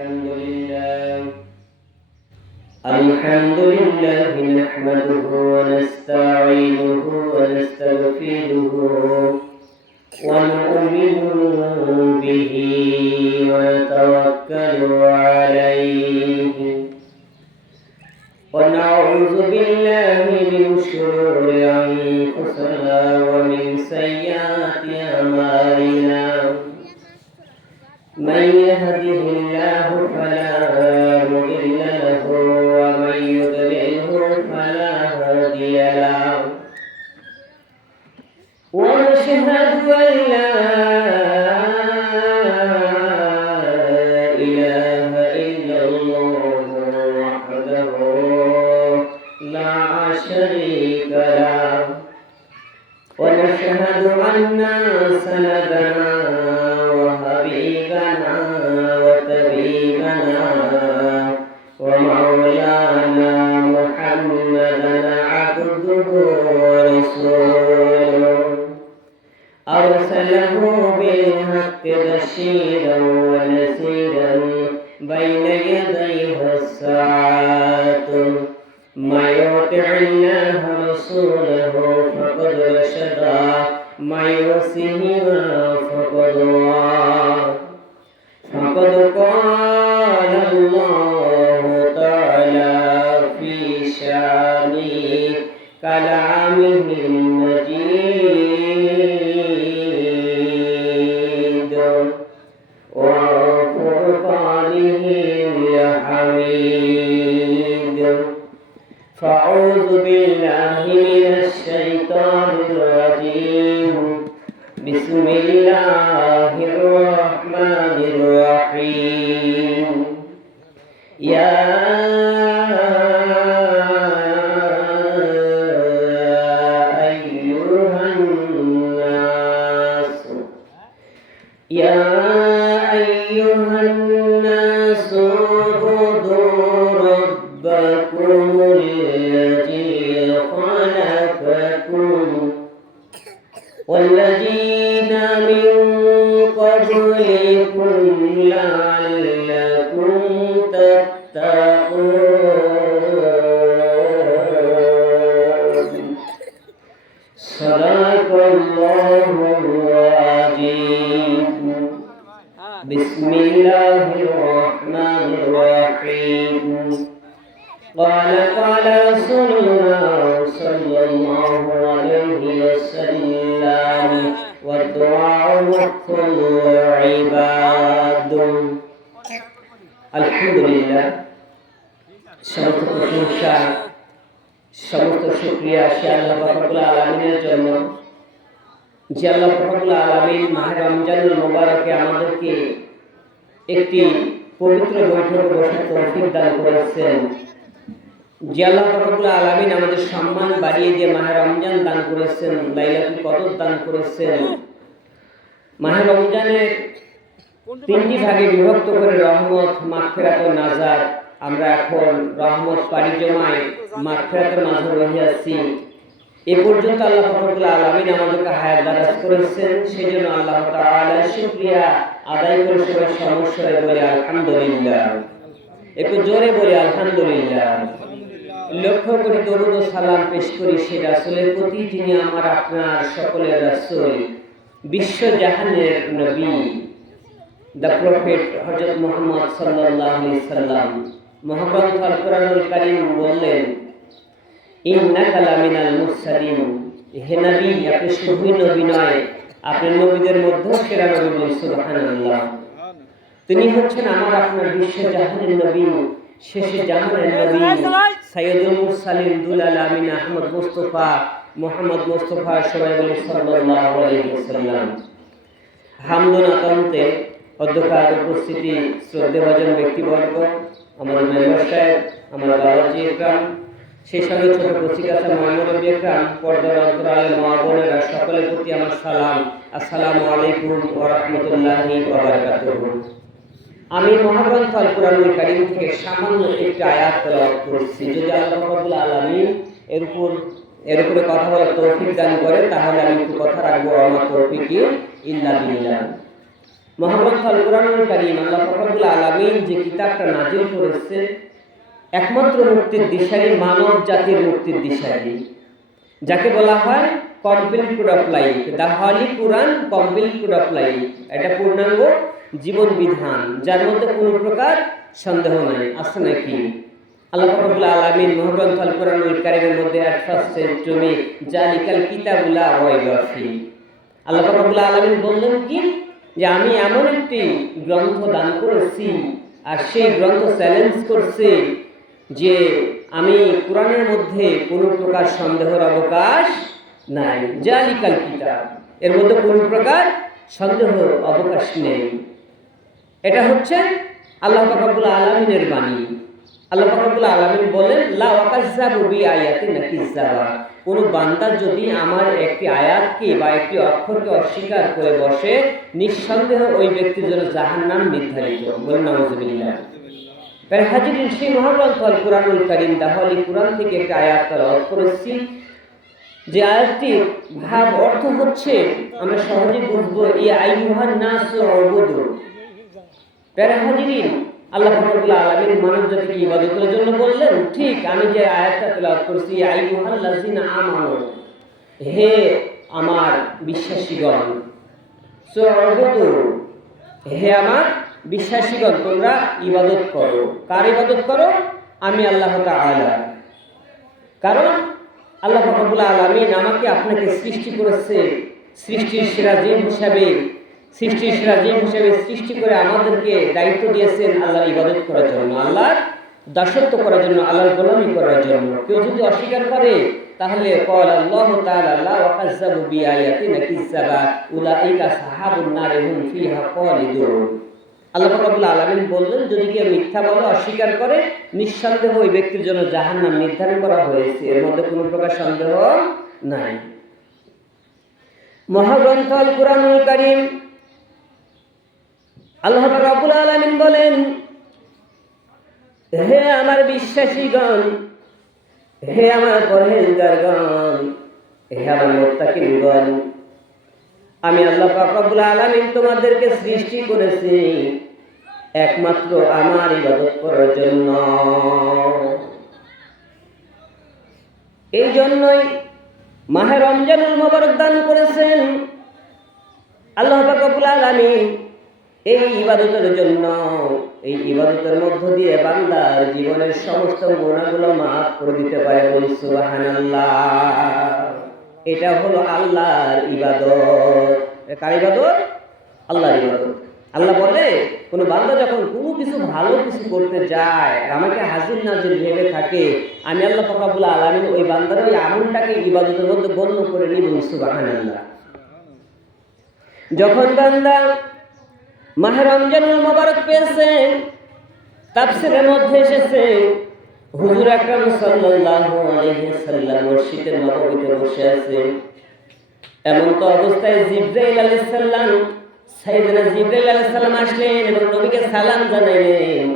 الحمد لله نحمده ونستعينه ونستغفره ونؤمن به ونتوكل عليه ونعوذ بالله من شرور أنفسنا ومن سيئات أعمالنا من يهده الله فلا مضل له ومن يضلله فلا هادي له ونشهد أن لا إله إلا الله وحده لا شريك له ونشهد أن سندنا وحبيبنا وطبيبنا ومولانا محمدا عبده ورسوله أرسله بالحق بشيرا ونذيرا بين يديه الساعة من يطع الله ورسوله فقد رشد من يعصهما فقد غوى فقد قال الله تعالى في شانه كلامه المجيد وفرقانه الحميد فأعوذ بالله من الشيطان الرجيم بسم الله الرحمن الرحيم يا أيها الناس اعبدوا ربكم الذي خلقكم والذين من قبلكم لعلكم تتقون صدق الله العظيم بسم الله الرحمن الرحيم قال رسول الله صلى الله عليه وسلم والدعاء مخ العباد الحمد لله সমস্ত প্রশংসা সমস্ত শুকরিয়া সে আল্লাহ রব্বুল আলামিনের জন্য যে আল্লাহ রব্বুল আলামিন মাহে রমজানুল মুবারকে আমাদেরকে একটি পবিত্র বৈঠকে বসার তৌফিক দান করেছেন যে আল্লাহ রব্বুল আলামিন আমাদের সম্মান বাড়িয়ে দিয়ে মাহে রমজান দান করেছেন লাইলাতুল কদর দান করেছেন মাহে রমজানের তিনটি ভাগে বিভক্ত করে রহমত মাগফিরাত ও নাজাত আমরা এখন রহমত পাড়ি জমায় মাগফিরাতের মাঝে রহিয়াছি এ পর্যন্ত আল্লাহ রব্বুল আলামিন আমাদেরকে হায়াত দারাজ করেছেন সেজন্য আল্লাহ তাআলার শুকরিয়া আদায় করে সবাই সমস্যায় বলে আলহামদুলিল্লাহ একটু জোরে বলি আলহামদুলিল্লাহ লক্ষ কোটি দরুদ ও সালাম পেশ করি সেই রাসূলের প্রতি যিনি আমার আপনার সকলের রাসূল বিশ্ব জাহানের নবী দ্য প্রফেট হযরত মুহাম্মদ সাল্লাল্লাহু আলাইহি সাল্লাম মহাগ্রন্থ আল কোরআনুল কারীম বললেন ইন্নাকা লামিনাল মুরসালিন হে নবী আপনি শুধুই নবী নয় আপনি নবীদের মধ্যে সেরা নবী বলেন সুবহানাল্লাহ তিনি হচ্ছেন আমার আপনার বিশ্ব জাহানের নবী শেষে জাহানের নবী সাইয়্যিদুল মুরসালিন দুল আলামিন আহমদ মুস্তাফা মুহাম্মদ মুস্তাফা সবাই বলে সাল্লাল্লাহু আলাইহি ওয়াসাল্লাম হামদুনাতন্তে অধ্যক্ষার উপস্থিতি শ্রদ্ধেভাজন ব্যক্তিবর্গ আমার মেম্বার সাহেব আমার বাবাজি একরাম সেই সঙ্গে ছোট কচিকাছা মহামরবী একরাম পর্দার অন্তরালে মা বোনেরা সকলের প্রতি আমার সালাম আসসালামু আলাইকুম ওয়া রাহমাতুল্লাহি ওয়া বারাকাতুহু আমি মহাগ্রন্থ আল কোরআনুল কারীম থেকে সামান্য একটি আয়াত তেলাওয়াত করছি যদি আল্লাহ রাব্বুল আলামিন এর উপরে কথা বলার তৌফিক দান করে তাহলে আমি একটু কথা রাখবো আমার তৌফিক ইল্লা বিল্লাহ মহাগ্রন্থ আল কোরআনুল কারীম আল্লাহ রব্বুল আলামিন যে কিতাবটা নাযিল করেছে একমাত্র মুক্তির দিশারি, মানব জাতির মুক্তির দিশারি, যাকে বলা হয় complete code of life, the Holi Quran complete code of life. এটা পূর্ণাঙ্গ জীবন বিধান, যার মধ্যে কোনো প্রকার সন্দেহ নাই। আছে নাকি? আল্লাহ রব্বুল আলামিন মহাগ্রন্থ আল কোরআনুল কারীমের মধ্যে আটফাসে তুমি জালিকাল কিতাবুল লা রাইবা ফি, আল্লাহ রব্বুল আলামিন বললেন কি যে আমি এমন একটি গ্রন্থ দান করেছি, আর সেই গ্রন্থ চ্যালেঞ্জ করছে যে আমি কোরআনের মধ্যে কোনো প্রকার সন্দেহের অবকাশ নাই। জালিকাল কিতাব, এর মধ্যে কোনো প্রকার সন্দেহের অবকাশ নেই। এটা হচ্ছে আল্লাহ রব্বুল আলামিনের বাণী। আল্লাহ রব্বুল আলামিন বলেন লা ওয়াকাজ্জাবু বিআয়াতিন কিযাবা, কোন বান্দা যদি আমার একটি আয়াতকে বা একটি অক্ষরকে অস্বীকার করে বসে, নিঃসন্দেহ ওই ব্যক্তির জন্য জাহান্নাম নির্ধারিত। বলুন নাউযুবিল্লাহ। তার হাজিরিন, সেই মহাগ্রন্থ আল কোরআনুল কারীম তাহলে কোরআন থেকে একটা আয়াত তেলাওয়াত করেছি, যে আয়াতটির ভাব অর্থ হচ্ছে আমরা সহজে বুঝবো, ইয়া আইয়ুহান নাসু উবুদু। তার হাজিরিন, আল্লাহ রাব্বুল আলামিন মানব জাতিকে ইবাদতের জন্য বললেন, ঠিক আমি যে আয়াতটা তেলাওয়াত করছি, ইয়া আইয়ুহাল্লাযিনা আমানু, হে আমার বিশ্বাসীগণ, সুবুদু, হে আমার বিশ্বাসীগণ, তোমরা ইবাদত করো। কার ইবাদত করো? আমি আল্লাহ তাআলা। কারণ আল্লাহ রাব্বুল আলামিন আমাকে আপনাকে সৃষ্টি করেছে সৃষ্টির সেরা জীব হিসাবে, সৃষ্টি করে আমাদেরকে দায়িত্ব দিয়েছেন আল্লাহর ইবাদত করার জন্য, আল্লাহর দাসত্ব করার জন্য, আল্লাহর গোলামি করার জন্য। কেউ যদি অস্বীকার করে তাহলে ক্বালা আল্লাহু তাআলা লা ওয়াকাজ্জাবু বিআয়াতিনা কিযাবা উলাইকা সাহাবুন নার হুম ফিহা খালিদুন। আল্লাহ রাব্বুল আলামিন বললেন, যদি কেউ মিথ্যা বলে, অস্বীকার করে, নিঃসন্দেহ ওই ব্যক্তির জন্য জাহান্নাম নির্ধারণ করা হয়েছে, এর মধ্যে কোনো প্রকার সন্দেহ নাই। মহাগ্রন্থ আল কোরআনুল কারীম আল্লাহ রাব্বুল আলামিন বলেন, হে আমার বিশ্বাসীগণ, হে আমার পরহেজগারগণ, হে আমার মুত্তাকিনগণ, আমি আল্লাহ পাক রব্বুল আলামিন তোমাদেরকে সৃষ্টি করেছি একমাত্র আমার ইবাদত করার জন্য। এই জন্যই মাহে রমজানুল মুবারক দান করেছেন আল্লাহ পাক রব্বুল আলামিন এই ইবাদতের জন্য। এই ইবাদতের মধ্য দিয়ে বান্দার জীবনের সমস্ত গুনাহগুলো মাফ করে দিতে পারে। বলি সুবহানাল্লাহ। এটা হলো আল্লাহর ইবাদত। কার ইবাদত? আল্লাহর ইবাদত। আল্লাহ বলে, কোনো বান্দা যখন কোনো কিছু ভালো কিছু করতে যায় আর আমাকে হাজির নাজির ভেবে থাকে, আমি আল্লাহ পাক রব্বুল আলামিন ওই বান্দার ওই আমলটাকে ইবাদতের মধ্যে গণ্য করে নিব। সুবহানাল্লাহ। যখন বান্দা মাহে রমজানুল মুবারক পেয়েছে, তাফসীরের মধ্যে এসেছে হুজুর আকরাম সাল্লাল্লাহু আলাইহি ওয়াসাল্লাম মসজিদের নববীতে বসে আছেন। এমন তো অবস্থায় জিবরাইল আলাইহিস সালাম, সাইয়েদনা জিবরাইল আলাইহিস সালাম আসলেন এবং নবীকে সালাম জানাইলেন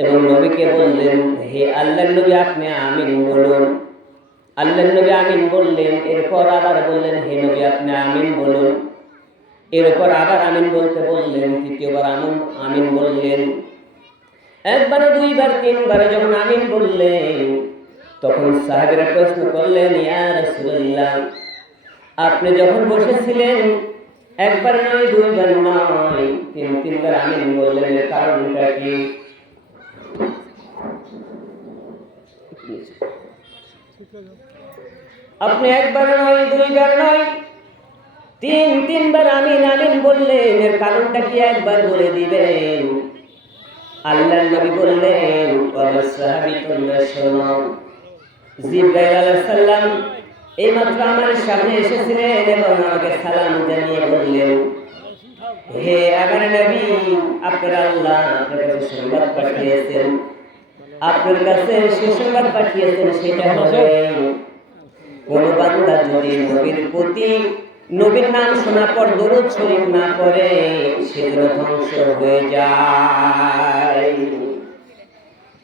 এবং নবীকে বললেন, হে আল্লাহর নবী, আপনি আমিন বলুন। আল্লাহর নবী আমিন বললেন। এরপর আবার বললেন, হে নবী, আপনি আমিন বলুন। এরপর আবার আমিন বলতে বললেন। তৃতীয়বার আমিন বললেন। একবার, দুইবার, তিনবার যখন আমিন বললেন, তখন সাহাবীরা প্রশ্ন করলেন, ইয়া রাসূলুল্লাহ, আপনি যখন বসেছিলেন একবার নয়, দুইবার নয়, তিনবার আমিন বললেন, এর কারণটা কি? আপনি একবার নয়, দুইবার নয়, তিনবার আমিন আমিন বললেন, এর কারণটা কি একবার বলে দিবেন? আল্লাহর নবী বললেন, ওয়া সাহাবী, তোমরা শোনো, জিবরাইল আলাইহিস সালাম এইমাত্র আমার সামনে এসেছিলেন এবং আমাকে সালাম জানিয়ে বললেন, হে আমার নবী, আপনার আল্লাহ আপনার কাছে সংবাদ পাঠিয়েছেন, আপনার কাছে সুসংবাদ পাঠিয়েছেন। সেটা হলো, কোন বান্দা যদি নবীর প্রতি, নবীর নাম শোনার পর দরুদ শরীফ না পড়ে, সে যেন ধ্বংস হয়ে যায়।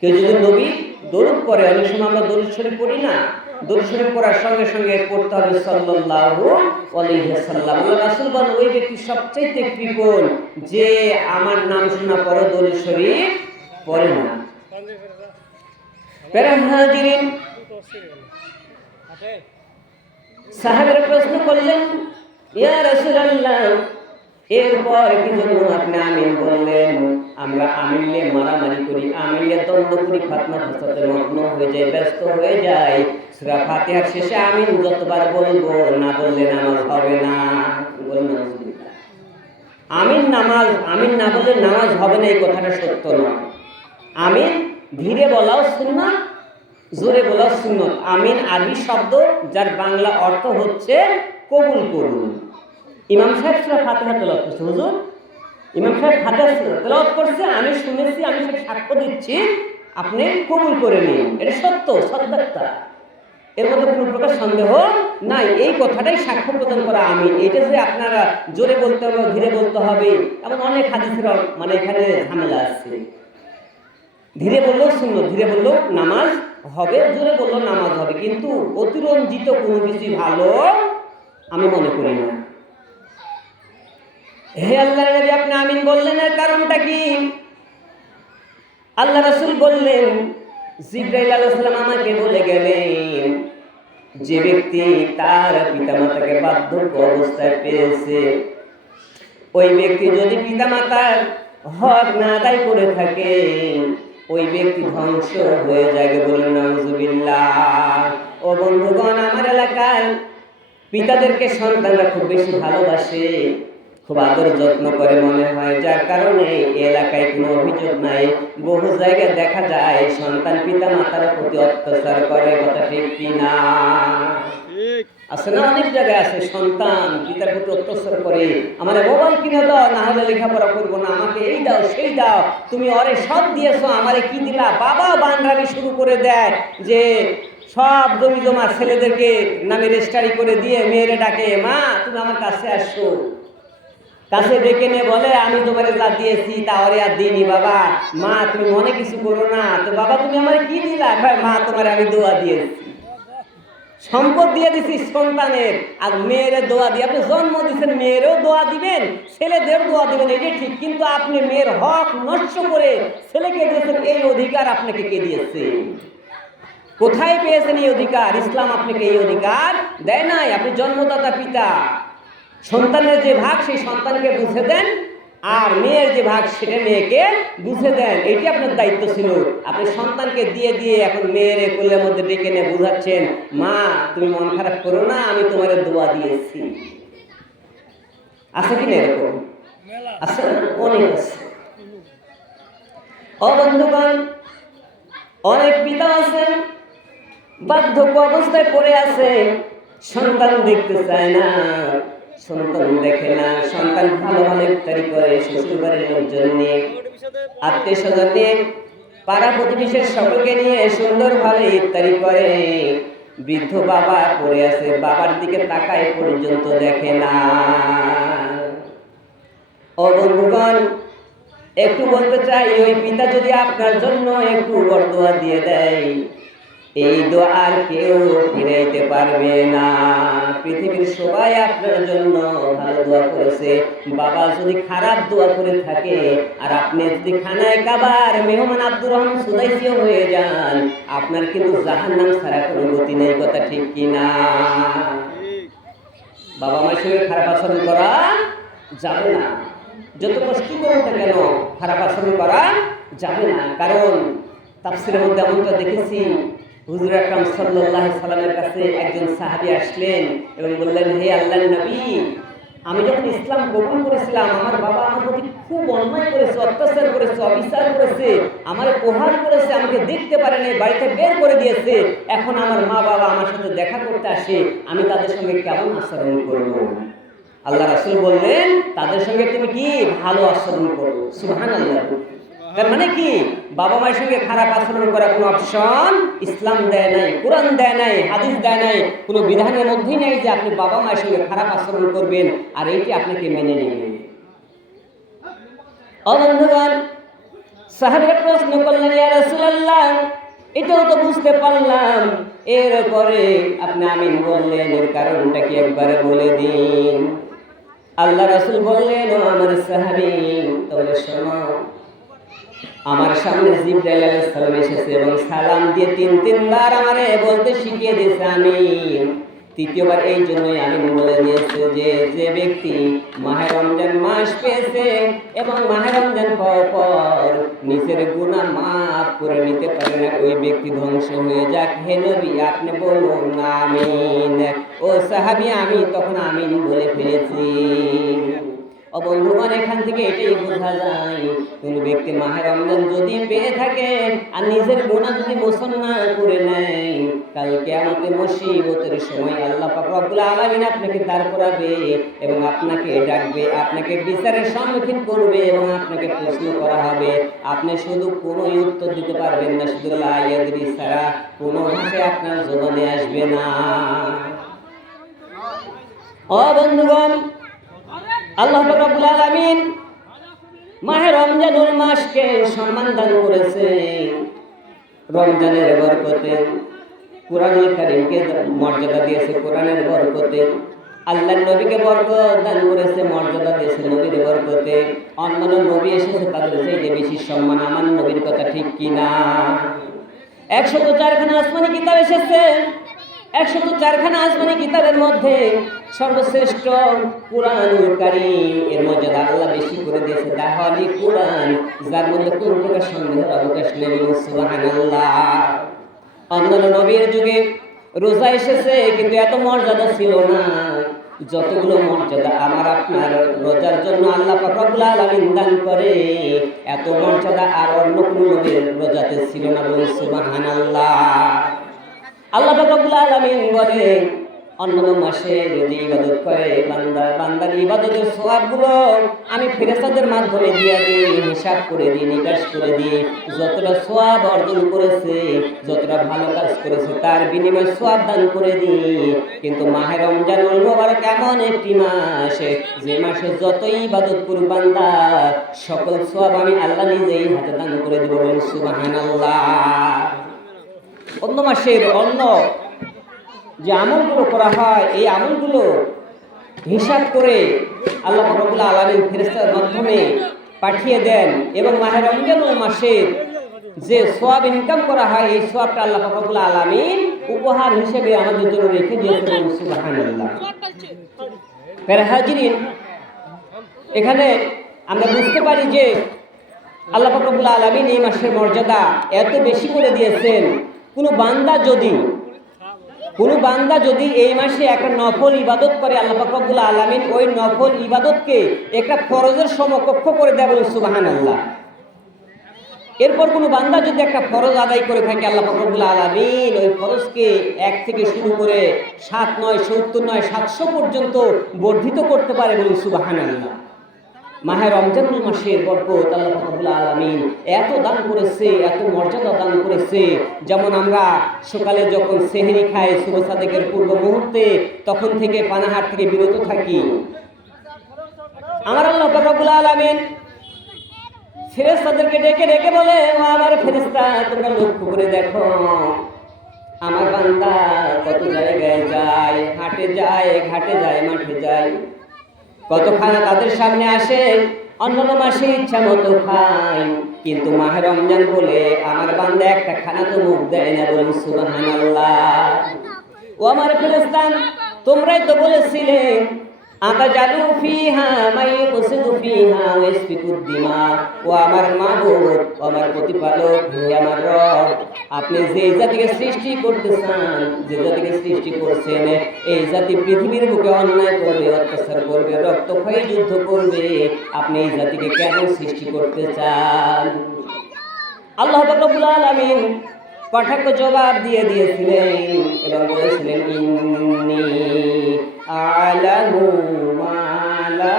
কেউ যদি নবী দরুদ পড়ে, অনেক সময় আমরা দরুদ শরীফ পড়ি না, দরুদ শরীফ পড়ার সঙ্গে সঙ্গে পড়তে হবে সাল্লাল্লাহু আলাইহি ওয়াসাল্লাম। আল্লাহ রাসূল বলেন ওই ব্যক্তি সবচেয়ে কৃপণ যে আমার নাম শোনা পরে দরুদ শরীফ পড়ে না। প্যারা হাজিরিন, সাহাবীরা প্রশ্ন করলেন, ইয়া রাসূলুল্লাহ, এরপর কি জন্য আপনি আমিন বললেন? আমরা আমিনলে মারামারি করি, আমিনলে দ্বন্দ্ব করি, ফাতনা ফাসাদে মগ্ন হয়ে যায়, ব্যস্ত হয়ে যায়। সূরা ফাতিহার শেষে আমিন যতবার বলবো, না বললে নামাজ হবে না। বলুন আমিন নামাজ, আমিন না বললে নামাজ হবে না, এই কথাটা সত্য নয়। আমিন ধীরে বলাও সুন্নাত, জোরে বলাও সুন্নাত। আমিন আরবি শব্দ যার বাংলা অর্থ হচ্ছে কবুল করুন। ইমাম সাহেব সূরা ফাতিহা তেলাওয়াত করছে, হুজুর ইমাম সাহেব ফাতিহা তেলাওয়াত করছে, আমি শুনেছি, আমি সেটা সাক্ষ্য দিচ্ছি, আপনি কবুল করে নিন। এটা সত্য, সত্যাত্তা, এর মধ্যে কোনো প্রকার সন্দেহ নাই। এই কথাটাই সাক্ষ্য প্রদান করা আমিন। এটা যে আপনারা জোরে বলতে হবে, ধীরে বলতে হবে, এমন অনেক হাদিসের মানে এখানে ঝামেলা আছে। ধীরে বললেও সুন্নাত, ধীরে বললেও নামাজ হবে, জোরে বললেও নামাজ হবে, কিন্তু অতিরঞ্জিত কোনো কিছু ভালো আমি মনে করি না। হে আল্লাহর নবী, আপনি আমিন বললেন, এর কারণটা কি? আল্লাহ রাসূল বললেন, জিবরাইল আলাইহিস সালাম আমাকে বলে গেলেন, যে ব্যক্তি তার পিতামাতাকে বার্ধক্য অবস্থায় পেয়েছে, ওই ব্যক্তি যদি পিতামাতার হক না আদায় করে থাকে, ওই ব্যক্তি ধ্বংস হয়ে যাবে। বলুন নাউজুবিল্লাহ। ও বন্ধুগণ, আমার এলাকার পিতাদেরকে সন্তানরা খুব বেশি ভালোবাসে, খুব আদর যত্ন করে মনে হয়, যার কারণে এলাকায় কোনো অভিযোগ নাই। বহু জায়গায় দেখা যায় সন্তান পিতা মাতার প্রতি অত্যাচার করে, কথা ঠিক কিনা? আছে না, অনেক জায়গায় আছে, সন্তান পিতার প্রতি অত্যাচার করে, আমার মোবাইল কিনে দাও, না হলে লেখাপড়া করবো না, আমাকে এই দাও সেই দাও, তুমি অরে সব দিয়েছো, আমারে কি দিলা? বাবা বানরামি শুরু করে দেয়, যে সব জমি জমা ছেলেদেরকে নামে রেজিস্ট্রি করে দিয়ে মেয়েরে ডাকে, মা তুমি আমার কাছে আসো, কাছে ডেকে নিয়ে বলে, আমি তোমার যা দিয়েছি তা ওরে আর দিইনি বাবা, মা তুমি মনে কিছু করো না। তো বাবা তুমি আমার কি দিলা? মা তোমার আমি দোয়া দিয়েছি, সম্পদ দিয়ে দিছি সন্তানের, আর মেয়ের দোয়া দিয়ে, আপনি জন্ম দিচ্ছেন, মেয়েরও দোয়া দিবেন, ছেলেদের দোয়া দিবেন, এটা ঠিক, কিন্তু আপনি মেয়ের হক নষ্ট করে ছেলেকে দিয়েছেন, এই অধিকার আপনাকে কে দিয়েছে? কোথায় পেয়েছেন এই অধিকার? ইসলাম আপনাকে এই অধিকার দেয় নাই। আপনি জন্মদাতা পিতা, সন্তানের যে ভাগ সেই সন্তানকে বুঝে দেন, আর মেয়ের যে ভাগ সেটা মেয়েকে বুঝে দেন। এটি আপনার দায়িত্ব ছিল। আপনি সন্তানকে দিয়ে দিয়ে এখন মেয়ের কোলের মধ্যে ডেকে নিয়ে বুঝাচ্ছেন, মা তুমি মন খারাপ করো না, আমি তোমার দোয়া দিয়েছি। আছে কি না এরকম? আছে, অনেক আছে। ও বন্ধুগণ, অনেক পিতা আছেন বার্ধক্য অবস্থায় পড়ে আছে, সন্তান দেখতে চায় না, সন্তান দেখে না, সন্তান ভালো ভালো ইফতারি করে শ্বশুর বাড়ির লোকজন নিয়ে, আত্মীয় স্বজন নিয়ে, পাড়া প্রতিবেশীর সকলকে নিয়ে সুন্দরভাবে ইফতারি করে। বৃদ্ধ বাবা পড়ে আছে, বাবার দিকে তাকায় পর্যন্ত দেখে না। ও বন্ধুগণ, একটু বলতে চাই, ওই পিতা যদি আপনার জন্য একটু বরদোয়া দিয়ে দেয়, এই দোয়া আর কেউ ফিরাইতে পারবে না। পৃথিবীর সবাই আপনার জন্য ভালো দোয়া করেছে, বাবা যদি খারাপ দোয়া করে থাকে, আর আপনি যদি খানায় কাবার মেহমান আব্দুর রহমান সুদাইসিও হয়ে যান, আপনার কিন্তু জাহান্নাম ছাড়া কোনো গতি নেই, কথা ঠিক কিনা? বাবা মায়ের সঙ্গে খারাপ আচরণ করা যাবে না, যত কষ্ট করুন না কেন খারাপ আচরণ করা যাবে না। কারণ তাফসীরের মধ্যে এমনটা দেখেছি, হুজুর আকরাম সাল্লাল্লাহু আলাইহি সাল্লামের কাছে একজন সাহাবী আসলেন এবং বললেন, হে আল্লাহর নবী, আমি যখন ইসলাম কবুল করেছিলাম, আমার বাবা আমার প্রতি খুব অন্যায় করেছে, অত্যাচার করেছে, অবিচার করেছে, আমার প্রহার করেছে, আমাকে দেখতে পারেনি, বাড়িতে বের করে দিয়েছে। এখন আমার মা বাবা আমার সাথে দেখা করতে আসে, আমি তাদের সঙ্গে কেমন আচরণ করব? আল্লাহ রাসূল বললেন, তাদের সঙ্গে তুমি কি ভালো আচরণ করো। সুবহানাল্লাহ। তার মানে কি, বাবা মায়ের সঙ্গে খারাপ আচরণ করার কোনো অপশন ইসলাম দেয় নাই, কোরআন দেয় নাই, হাদিস দেয় নাই, কোনো বিধানের মধ্যেই নাই যে আপনি বাবা মায়ের সঙ্গে খারাপ আচরণ করবেন আর এইটি আপনাকে মেনে নেবেন। ও বন্ধুগণ, সাহাবীরা প্রশ্ন করলেন, ইয়া রাসূলুল্লাহ, এটাও তো বুঝতে পারলাম। এরপরে আপনি আমিন বললেন, এর কারণটা কি একবারে বলে দিন। আল্লাহ রাসূল বললেন, ও আমার সাহাবী, তাহলে শোনো, আমার সামনে জিবরাইল আলাইহিস সালাম এসেছে এবং সালাম দিয়ে তিনবার আমারে বলতে শিখিয়ে দিয়েছে আমিন। তৃতীয়বার এই জন্যই আমিন বলে দিয়েছে যে যে ব্যক্তি মাহে রমজান মাস পেয়েছে এবং মাহে রমজান পাওয়ার পর নিজের গুনাহ মাফ করে নিতে পারে না, ওই ব্যক্তি ধ্বংস হয়ে যাক। হে নবী, আপনি বলুন আমিন। ও সাহাবী, আমি তখন আমিন বলে ফেলেছি। ও বন্ধুগণ, এখান থেকে এটাই বোঝা যায়, কোন ব্যক্তি মাহে রমজান যদি পেয়ে থাকে আর নিজের গুনাহ যদি মোচন না করে নেয়, কাল কিয়ামতের মুসিবতের সময় আল্লাহ পাক রব্বুল আলামিন আপনাকে দাঁড় করাবে এবং আপনাকে ডাকবে, আপনাকে বিচারের সম্মুখীন করবে এবং আপনাকে প্রশ্ন করা হবে। আপনি শুধু কোনোই উত্তর দিতে পারবেন না, শুধু লা ইয়াদরি ছাড়া কোনো ভাষা আপনার জবানে আসবে না। ও বন্ধুগণ, আল্লাহ পাক রব্বুল আলামিন মাহে রমজানুল মাসকে সম্মান দান করেছে। রমজানের বরকতে কুরআনুল কারীমকে মর্যাদা দিয়েছে, কোরআনের বরকতে আল্লাহর নবীকে বরকত দান করেছে, মর্যাদা দিয়েছে নবীর বরকতে। অন্যান্য নবী এসেছে, তাদের চাইতে বেশি সম্মান আমার নবীর কথা ঠিক কিনা? 104খানা আসমানি কিতাব এসেছে। 104খানা আসমানি কিতাবের মধ্যে সর্বশ্রেষ্ঠ কুরআনুল কারীম, এর মর্যাদা আল্লাহ বেশি করে দিয়েছে। তাহলে কুরআন, যার মধ্যে কোনো প্রকার সন্দেহের অবকাশ নেই। সুবহানাল্লাহ। অন্যান্য নবীর যুগে রোজা এসেছে, কিন্তু এত মর্যাদা ছিল না যতগুলো মর্যাদা আমার আপনার রোজার জন্য আল্লাহ পাক রব্বুল আলামিন দান করে, এত মর্যাদা আর অন্য কোনো নবীর রোজাতে ছিল না। বলুন সুবহানাল্লাহ। আল্লাহ পাক রব্বুল আলামিন বলে, অন্যান্য মাসে যদি ইবাদত করে বান্দার ইবাদতের সওয়াবগুলো আমি ফেরেশতাদের মাধ্যমে দিয়ে দিই, হিসাব করে দিই, নিকাশ করে দিই। যতটা সওয়াব অর্জন করেছে, যতটা ভালো কাজ করেছে, তার বিনিময়ে সওয়াব দান করে দিই। কিন্তু মাহে রমজানুল মুবারক এমন একটি মাস, যে মাসে যতই ইবাদত করুক বান্দা, সকল সওয়াব আমি আল্লাহ নিজেই হাতে দান করে দেব। সুবহানাল্লাহ। অন্য মাসের অন্য যে আমলগুলো করা হয়, এই আমলগুলো হিসাব করে আল্লাহ রব্বুল আলামিন ফেরেশতার মাধ্যমে পাঠিয়ে দেন এবং মাহে রমজানুল মাসের যে সওয়াব ইনকাম করা হয়, এই সওয়াবটা আল্লাহ রব্বুল আলামিন উপহার হিসেবে আমাদের জন্য রেখে দিয়েছেন। সুবহানাল্লাহ। প্রিয় হাজিরিন, এখানে আমরা বুঝতে পারি যে আল্লাহ রব্বুল আলামিন এই মাসের মর্যাদা এত বেশি করে দিয়েছেন। কোনো বান্দা যদি এই মাসে একটা নফল ইবাদত করে, আল্লাহ পাক রব্বুল আলামিন ওই নফল ইবাদতকে একটা ফরজের সমকক্ষ করে দেয়। বলুন সুবহানাল্লাহ। এরপর কোনো বান্দা যদি একটা ফরজ আদায় করে থাকে, আল্লাহ পাক রব্বুল আলামিন ওই ফরজকে 1 থেকে শুরু করে 7 নয় 70 নয় 700 পর্যন্ত বর্ধিত করতে পারে। বলুন সুবহানাল্লাহ। মাহে রমজানুল মাসের বরকত আল্লাহ রাব্বুল আলামিন এত দান করেছে, এত মর্যাদা দান করেছে। যেমন আমরা সকালে যখন সেহরি খাই, শুভ সাদেকের পূর্ব মুহূর্তে, তখন থেকে পানাহার থেকে বিরত থাকি। আমার আল্লাহ রাব্বুল আলামিন ফেরেশতাদেরকে ডেকে ডেকে বলে, ও আমার ফেরেশতা, তোমরা লক্ষ্য করে দেখো, আমার বান্দা কত জায়গায় যায়, হাটে যায়, ঘাটে যায়, মাঠে যায়, কত খানা তাদের সামনে আসে। অন্যান্য মাসে ইচ্ছা মতো খায়, কিন্তু মাহে রমজান বলে আমার বান্দা একটা খানা তো মুখ দেয় না। বলুন সুবহানাল্লাহ। ও আমার ফেরেশতা, তোমরাই তো বলেছিলে, আতাজালু ফিহা মাইয়ুসিদু ফিহা ওয়া ইয়াসফিকুদ দিমা। ও আমার মাবুদ, ও আমার প্রতিপালক, হে আমার রব, আপনি যে জাতিকে সৃষ্টি করতে চান, যে জাতিকে সৃষ্টি করছেন, এই জাতি পৃথিবীর বুকে অন্যায় করবে, অত্যাচার করবে, রক্তক্ষয়ী যুদ্ধ করবে, আপনি এই জাতিকে কেন সৃষ্টি করতে চান? আল্লাহ রাব্বুল আলামিন কটাক্ষ জবাব দিয়ে দিয়েছিলেন এবং বলেছিলেন, ইন্নী আ'লামু মা লা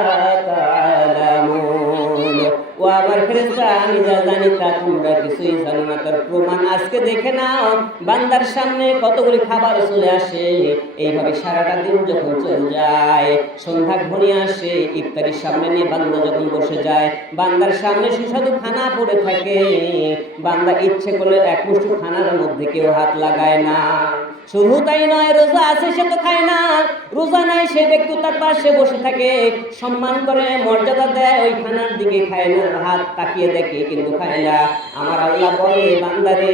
তা'লামুন। ও আমার ফেরেশতা আমি যা জানি তা তোমরা কিছুই জানো না। তার প্রমাণ আজকে দেখে নাও, বান্দার সামনে কতগুলি খাবার চলে আসে, এইভাবে সারাটা দিন যখন চলে যায়, সন্ধ্যা ঘনিয়ে আসে, ইফতারির সামনে নিয়ে বান্দা যখন বসে যায়, বান্দার সামনে সুস্বাদু খানা পড়ে থাকে, বান্দা ইচ্ছে করলে এক মুষ্টি খানার মধ্যে কেউ হাত লাগায় না। শুধু তাই নয়, রোজা আছে সে তো খায় না, রোজা নাই সে ব্যক্তি তার পাশে বসে থাকে, সম্মান করে মর্যাদা দেয়, ওই খানার দিকে খায় না, হাত তাকিয়ে দেখে কিন্তু খায় না। আমার আল্লাহ বলে, বান্দারে,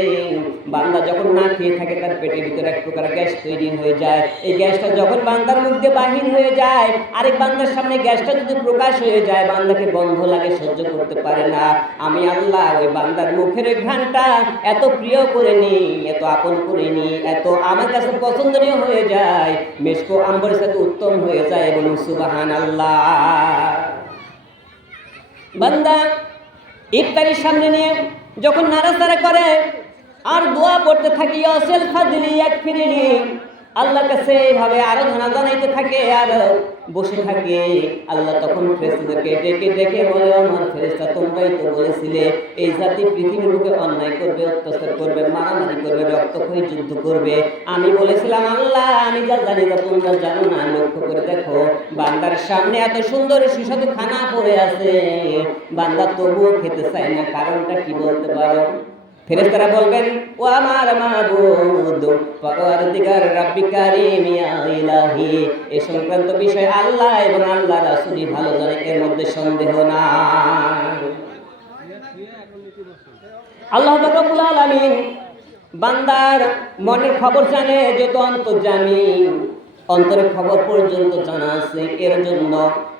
বান্দা যখন না খেয়ে থাকে তার পেটের ভিতরে এক প্রকার গ্যাস তৈরি হয়ে যায়, এই গ্যাসটা যখন বান্দার মধ্যে বাহির হয়ে যায়, আরেক বান্দার সামনে গ্যাসটা যদি প্রকাশ হয়ে যায়, বান্দাকে গন্ধ লাগে, সহ্য করতে পারে না। আমি আল্লাহ ওই বান্দার মুখের ঘ্রাণটা এত প্রিয় করে নিই, এত আপন করে নিই, এত আমার কাছে পছন্দনীয় হয়ে যায়, মেশকো আম্বরের সাথে উত্তম হয়ে যায়। এবং সুবহানাল্লাহ। বান্দা ইফতারির সামনে নিয়ে যখন নাড়াচাড়া করে আর দোয়া পড়তে থাকি, অসেল ফাদিলি এক ফিরিনি, আল্লাহর কাছে এইভাবে আরাধনা জানাইতে থাকে আর বসে থাকে, আল্লাহ তখন ফেরেশতাদেরকে ডেকে ডেকে বলে, আমার ফেরেশতা তোমরাই তো বলেছিলে এই জাতি পৃথিবীর বুকে অন্যায় করবে, অত্যাচার করবে, মারামারি করবে, রক্তক্ষয়ী যুদ্ধ করবে। আমি বলেছিলাম, আল্লাহ আমি যা জানি না তোমরা জানো না। লক্ষ্য করে দেখো, বান্দার সামনে এত সুন্দর সুস্বাদু খানা পড়ে আছে, বান্দা তবুও খেতে চায় না, কারণটা কি বলতে পারো? ফেরেশতারা বলবেন, ও আমার মাবুদ, পরওয়ারদিগার রাব্বি কারীম ইয়া ইলাহি, এই সংক্রান্ত বিষয় আল্লাহ এবং আল্লাহ রাসূলই ভালো জানে, এর মধ্যে সন্দেহ নাই। আল্লাহ রাব্বুল আলামিন বান্দার মনের খবর জানে, যত অন্তর্যামী, অন্তরের খবর পর্যন্ত জানা আছে। এর জন্য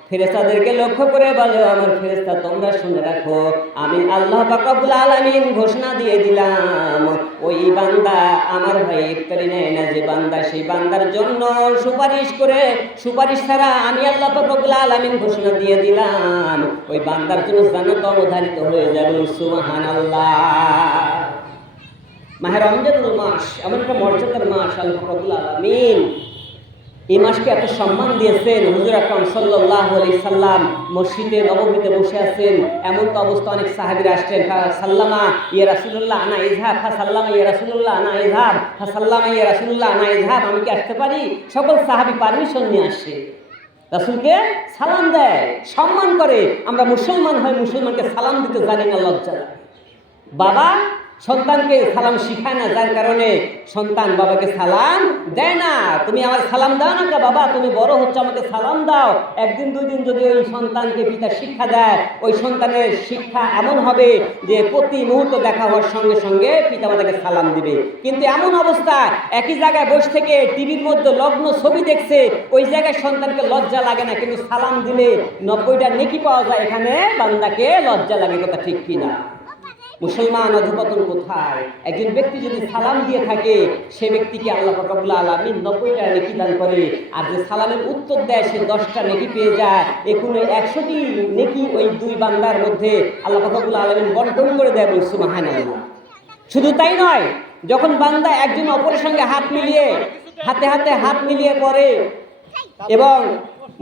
ফেরেশতাদেরকে লক্ষ্য করে বলে, আমার ফেরেশতা তোমরা শুনে রাখো, আমি আল্লাহ পাক রব্বুল আলামিন ঘোষণা দিয়ে দিলাম, ওই বান্দা আমার ভাই ইফতারি নেয় না যে বান্দা, সেই বান্দার জন্য সুপারিশ করে, সুপারিশ ছাড়া আমি আল্লাহ পাক রব্বুল আলামিন ঘোষণা দিয়ে দিলাম, ওই বান্দার জন্য জান্নাত অবধারিত হয়ে যাবে। সুবহানাল্লাহ। মাহে রমজানুল মাস এমন একটা মর্যাদার মাস, আল্লাহ রাব্বুল আলামিন এই মাসকে এত সম্মান দিয়েছেন। হুজুর আকরাম সাল্লাল্লাহু আলাইহি সাল্লাম মসজিদে নববীতে বসে আছেন, এমন তো অবস্থা অনেক সাহাবীরা আসলেন, সাল্লামা ইয়া রাসূলুল্লাহ আনা ইযহাব, সাল্লামা ইয়া রাসূলুল্লাহ আনা ইযহাব, সাল্লামা ইয়া রাসূলুল্লাহ আনা ইযহাব, আমি কি আসতে পারি? সকল সাহাবী পারমিশন নিয়ে আসে, রাসূলকে সালাম দেয়, সম্মান করে। আমরা মুসলমান হয়ে মুসলমানকে সালাম দিতে জানি না, লজ্জা। বাবা সন্তানকে সালাম শিখায় না, যার কারণে সন্তান বাবাকে সালাম দেয় না। তুমি আমার সালাম দাও না, বাবা তুমি বড় হচ্ছে আমাকে সালাম দাও। একদিন দুই দিন যদি ওই সন্তানকে পিতা শিক্ষা দেয়, ওই সন্তানের শিক্ষা এমন হবে যে প্রতি মুহূর্ত দেখা হওয়ার সঙ্গে সঙ্গে পিতা মাতাকে সালাম দিবে। কিন্তু এমন অবস্থা, একই জায়গায় বসে থেকে টিভির মধ্যে লগ্ন ছবি দেখছে, ওই জায়গায় সন্তানকে লজ্জা লাগে না, কিন্তু সালাম দিলে 90টা নেকি পাওয়া যায়, এখানে বান্দাকে লজ্জা লাগে। কথা ঠিক কিনা? মুসলমান অধঃপতন কোথায়? একজন ব্যক্তি যদি সালাম দিয়ে থাকে, সে ব্যক্তিকে আল্লাহ রাব্বুল আলামিন 90টা নেকি দান করে, আর যে সালামের উত্তর দেয় সে 10টা নেকি পেয়ে যায়। এখানে 100টি নেকি ওই দুই বান্দার মধ্যে আল্লাহ রাব্বুল আলামিন বন্টন করে দেয়। সুবহানাল্লাহ। শুধু তাই নয়, যখন বান্দা একজন অপরের সঙ্গে হাত মিলিয়ে, হাতে হাতে হাত মিলিয়ে পড়ে এবং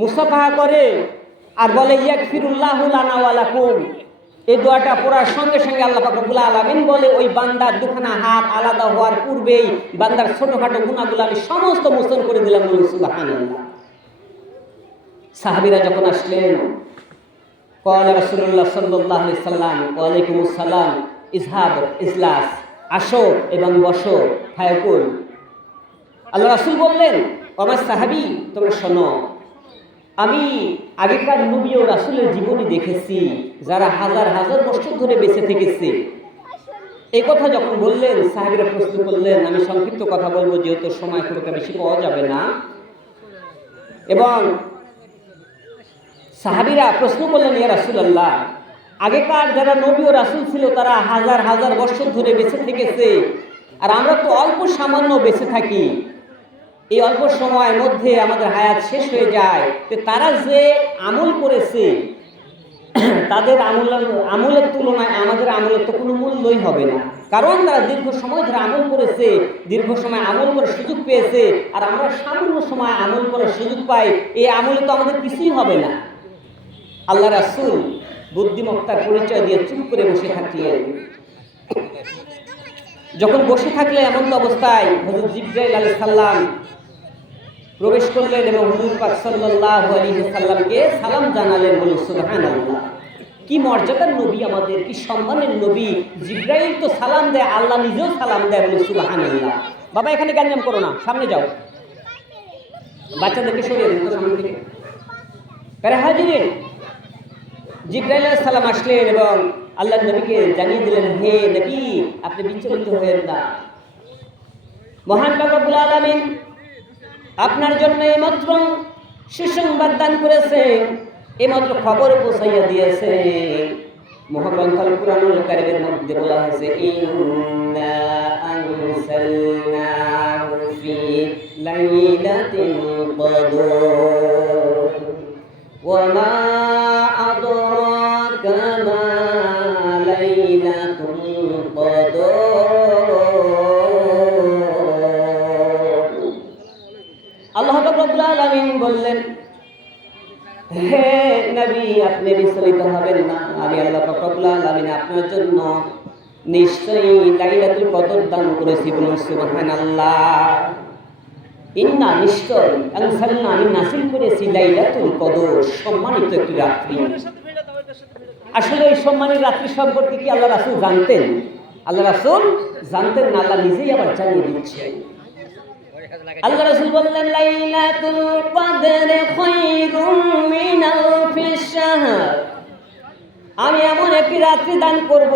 মুসাফাহা করে আর বলে ইয়াগফিরুল্লাহু লানা ওয়া লাকুম, এই দোয়াটা পড়ার সঙ্গে সঙ্গে আল্লাহ পাক রব্বুল আলামিন বলে, ওই বান্দার দুখানা হাত আলাদা হওয়ার পূর্বেই বান্দার ছোটখাটো গুনাহগুলো আমি সমস্ত মোচন করে দিলাম। সুবহানাল্লাহ। সাহাবীরা যখন আসলেন, ক্বালা রাসূলুল্লাহ সাল্লাল্লাহু আলাইহি সাল্লাম, ওয়া আলাইকুমুস সালাম, ইজহাব ইজলাস, আসো এবং বসো, ফায়াকুল। আল্লাহ রাসূল বললেন, আমার সাহাবী তোমরা শোনো, আমি আগেকার নবী ও রাসূলের জীবনী দেখেছি, যারা হাজার হাজার বছর ধরে বেঁচে থেকেছে। এই কথা যখন বললেন, সাহাবীরা প্রশ্ন করলেন, আমি সংক্ষিপ্ত কথা বলবো যেহেতু সময় খুব একটা বেশি পাওয়া যাবে না। এবং সাহাবীরা প্রশ্ন করলেন, ইয়া রাসূলুল্লাহ, আগেকার যারা নবী ও রাসূল ছিল তারা হাজার হাজার বছর ধরে বেঁচে থেকেছে, আর আমরা তো অল্প সামান্য বেঁচে থাকি, এই অল্প সময়ের মধ্যে আমাদের হায়াত শেষ হয়ে যায়। তো তারা যে আমল করেছে, তাদের আমলের তুলনায় আমাদের আমলের তো কোনো মূল্যই হবে না, কারণ তারা দীর্ঘ সময় ধরে আমল করেছে, দীর্ঘ সময় আমল করার সুযোগ পেয়েছে, আর আমরা সামান্য সময় আমল করার সুযোগ পাই, এই আমলে তো আমাদের কিছুই হবে না। আল্লাহ রাসূল বুদ্ধিমত্তার পরিচয় দিয়ে চুপ করে বসে থাকলেন। যখন বসে থাকলে এমন অবস্থায় হযরত জিবরাইল আলাইহিস সালাম প্রবেশ করলেন এবং হুজুর পাক সাল্লাল্লাহু আলাইহি সাল্লামকে সালাম জানালেন। বলুন সুবহানাল্লাহ। কি মর্যাদার নবী আমাদের, কি সম্মানের নবী। জিবরাইল তো সালাম দেয়, আল্লাহ নিজেও সালাম দেয়। বলুন সুবহানাল্লাহ। বাবা এখানে গ্যাঞ্জাম করো না, সামনে যাও, বাচ্চাদেরকে সরিয়ে দিন তো সামনে থেকে। আরে হাজিরিন, জিবরাইল আলাইহিস সালাম আসলেন এবং আল্লাহর নবীকে জানিয়ে দিলেন, হে নবী আপনি বিচলিত হবেন না, মহান রব্বুল আলামিন আপনার জন্য এইমাত্র সুসংবাদ দান করেছে, এইমাত্র খবর পৌঁছাইয়া দিয়েছে। মহাগ্রন্থ আল কুরআনুল কারীমের মধ্যে বলা হয়েছে, ইন্না আনসালনাহু ফি লাইলাতিল কদর ওয়া মা আদরাকা মা লাইলাতুল কদর। আল্লাহ রাব্বুল আলামিন বললেন, হে নবী আপনি বিচলিত হবেন না, আমি আল্লাহ রাব্বুল আলামিন আপনার জন্য নিশ্চয়ই লাইলাতুল কদর দান করেছি। বলুন সুবহানাল্লাহ। ইন্না নিশ্চয় আনসালনা আমি নাযিল করেছি লাইলাতুল কদর, সম্মানিত একটি রাত্রি। আসলে এই সম্মানিত রাত্রি সম্পর্কে কি আল্লাহ রাসূল জানতেন? আল্লাহ রাসূল জানতেন না, আল্লাহ নিজেই আবার জানিয়ে দিচ্ছেন। আল্লাহ রাসূল বললেন, লাইলাতুল কদর খায়রুম মিন আলফিশ শাহর, আমি এমন একটি রাত্রি দান করব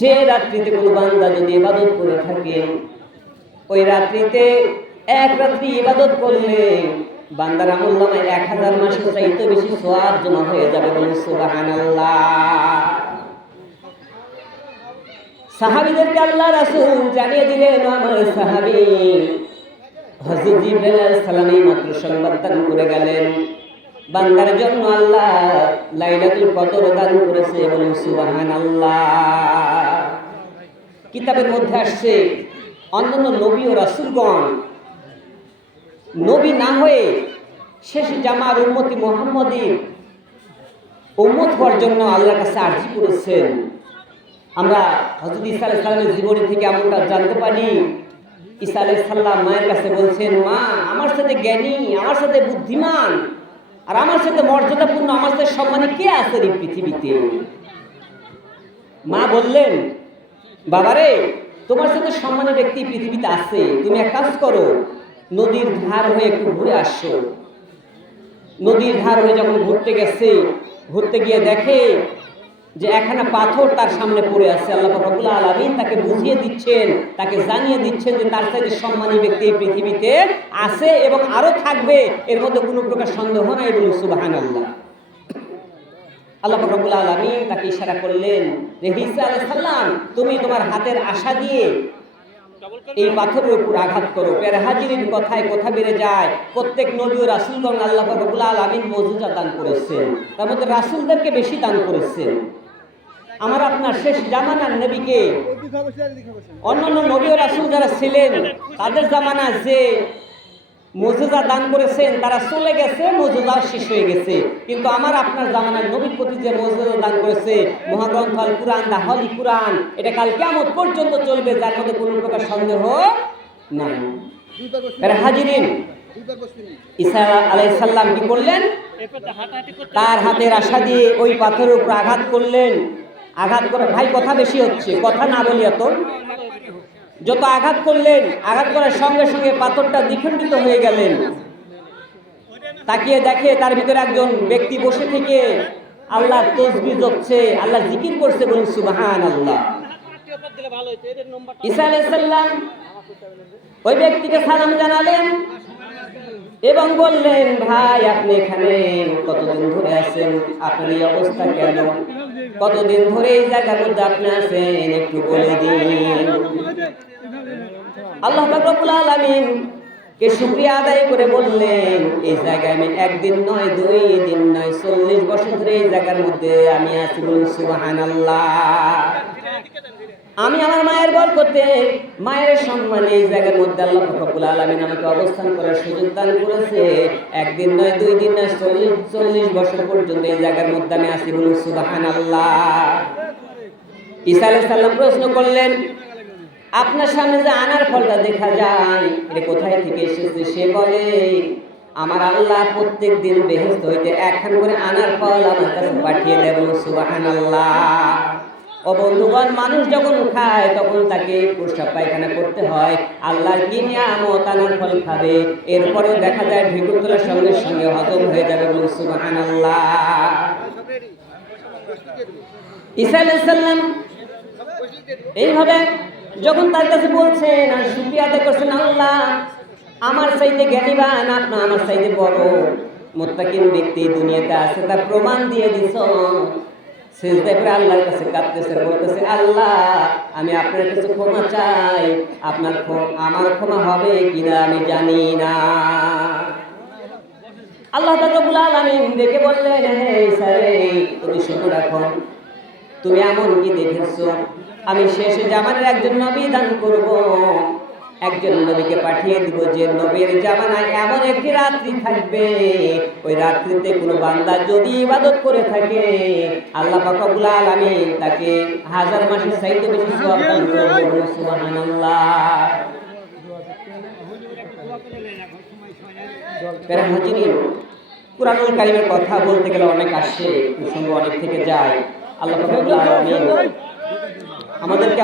যে রাত্রিতে কোনো বান্দা যদি ইবাদত করে থাকে, ওই রাত্রিতে এক রাত্রি ইবাদত করলে বান্দার আমলনামায় 1000 মাসের চাইতে বেশি সওয়াব জমা হয়ে যাবে। বলুন সুবহানাল্লাহ। সাহাবীদেরকে আল্লাহ রাসূল জানিয়ে দিলেন, আমার সাহাবী হযরত জিবরাইল আলাইহিস সালাম মাত্র সংবাদ দান করে গেলেন, বান্দার জন্য আল্লাহ লাইলাতুল কদর দান করেছে। বলুন সুবহানাল্লাহ। কিতাবের মধ্যে আসছে, অন্যান্য নবী ও রাসূলগণ নবী না হয়ে শেষ জামার উম্মতি মুহাম্মদীর উম্মত হওয়ার জন্য আল্লাহর কাছে আরজি করেছেন। আমরা হযরত ঈসা আলাইহিস সালামের জীবনী থেকে এমনটা জানতে পারি। ঈসা আলাইহিস সালাম মায়ের কাছে বলছেন, মা আমার সাথে জ্ঞানী, আমার সাথে বুদ্ধিমান আর আমার সাথে মর্যাদাপূর্ণ, আমার সাথে সম্মানী কে আছে এই পৃথিবীতে? মা বললেন, বাবারে তোমার সাথে সম্মানী ব্যক্তি পৃথিবীতে আছে, তুমি এক কাজ করো, নদীর ধার হয়ে একটু ঘুরে আসো। নদীর ধার হয়ে যখন ঘুরতে গেছে, ঘুরতে গিয়ে দেখে যে একখানা পাথর তার সামনে পড়ে আছে। আল্লাহ রাব্বুল আলামিন তাকে বুঝিয়ে দিচ্ছেন, তাকে জানিয়ে দিচ্ছেন যে তার সাথে সম্মানী ব্যক্তি এই পৃথিবীতে আছে এবং আরো থাকবে, এর মধ্যে কোনো প্রকার সন্দেহ নাই। বলুন সুবহানাল্লাহ। আল্লাহ রাব্বুল আলামিন তাকে ইশারা করলেন যে ঈসা আলাইহিস সালাম তুমি তোমার হাতের আশা দিয়ে এই পাথরের উপর আঘাত করো। প্যারা হাজিরিন, কথায় কথা বেড়ে যায়। প্রত্যেক নবী ও রাসূলগণ আল্লাহ রাব্বুল আলামিন মুজিজা দান করেছেন, তার মধ্যে রাসূলদেরকে বেশি দান করেছেন। আমার আপনার শেষ জামানার নবীকে অন্যান্য নবী ও রাসূল যারা ছিলেন তাদের জামানা যে মুজিজা দান করেছেন তারা চলে গেছে, মুজিজা শেষ হয়ে গেছে। কিন্তু আমার আপনার জামানার নবীর প্রতি যে মুজিজা দান করেছে, মহাগ্রন্থ আল কুরআন, দা হলি কুরআন, এটা কাল কিয়ামত পর্যন্ত চলবে, যার মধ্যে কোনো প্রকার সন্দেহ নাই। আরে হাজিরিন, ঈসা আলাইহিস সালাম কি করলেন? তার হাতের আশা দিয়ে ওই পাথরের উপর আঘাত করলেন। আঘাত করে, ভাই কথা বেশি হচ্ছে, কথা না বলি এত। যত আঘাত করলেন, আঘাত করার সঙ্গে সঙ্গে পাথরটা দ্বিখণ্ডিত হয়ে গেলেন। তাকিয়ে দেখে তার ভিতরে একজন ব্যক্তি বসে থেকে আল্লাহর তাসবিহ জপছে, আল্লাহর জিকির করছে। বলুন সুবহানাল্লাহ। ঈসা আলাইহিস সালাম ওই ব্যক্তিকে সালাম জানালেন এবং বললেন, ভাই আপনি এখানে কতদিন ধরে আছেন? আপনার এই অবস্থা কেন? কতদিন ধরে এই জায়গার মধ্যে আপনি আছেন, একটু বলে দিন। আল্লাহ রাব্বুল আলামিন কে শুকরিয়া আদায় করে বললেন, এই জায়গায় আমি একদিন নয়, 2 দিন নয়, 40 বছর ধরে এই জায়গার মধ্যে আমি আছি। বলুন সুবহানাল্লাহ। আমি আমার মায়ের বরকতে, মায়ের সম্মানে এই জায়গার মধ্যে আল্লাহ রব্বুল আলামিন আমাকে অবস্থান করার সুযোগ দান করেছে। একদিন নয়, 2 দিন নয়, 40 বছর পর্যন্ত এই জায়গার মধ্যে আমি আছি। বলুন সুবহানাল্লাহ। ঈসা আলাইহিস সালাম প্রশ্ন করলেন, আপনার সামনে যে আনার ফলটা দেখা যায় এটা কোথায় থেকে এসেছে? সে বলে, আমার আল্লাহ প্রত্যেক দিন বেহেশত হইতে একখান করে আনার ফল আমার কাছে পাঠিয়ে দেয়। বলুন সুবহানাল্লাহ। ও বন্ধুগণ, মানুষ যখন খায় তখন তাকে প্রস্রাব পায়খানা করতে হয়। আল্লাহর কি নিয়ামত, আনার ফল খাবে, এরপরেও দেখা যায় ঢেকুর তোলার সঙ্গে সঙ্গে হজম হয়ে যাবে। বলুন সুবহানাল্লাহ। ঈসা আলাইহিস সালাম এইভাবে যখন তার কাছে বলছেন আর শুকরিয়া আদায় করছেন, আল্লাহ আমার চাইতে জ্ঞানীবান, আপনি আমার চাইতে বড় মুত্তাকিন ব্যক্তি দুনিয়াতে আছে, তার প্রমাণ দিয়ে দিছ। সিজদায় পড়ে আল্লাহর কাছে কাঁদতেছে, বলতেছে, আল্লাহ আমি আপনার কাছে ক্ষমা চাই, আমার ক্ষমা হবে কিনা আমি জানি না। আল্লাহ রাব্বুল আলামিন দেখে বললেন, হে ঈসা রে, তুমি শুনে রাখো, তুমি এমন কি দেখেছো, আমি শেষ জামানের একজন নবী দান করব, একজন নবীকে পাঠিয়ে দিব, যে নবীর জামানায় এমন একটি রাত্রি থাকবে, ওই রাত্রিতে কোনো বান্দা যদি ইবাদত করে থাকে আল্লাহ পাক রব্বুল আলামিন তাকে 1000 মাসের চাইতে বেশি সওয়াব দান করবে। সুবহানাল্লাহ। প্যারা হাজিরিন, কুরআনুল কারীমের কথা বলতে গেলে অনেক আসে, প্রসঙ্গ অনেক থেকে যায়। আল্লাহ পাক রব্বুল আলামিন আমাদেরকে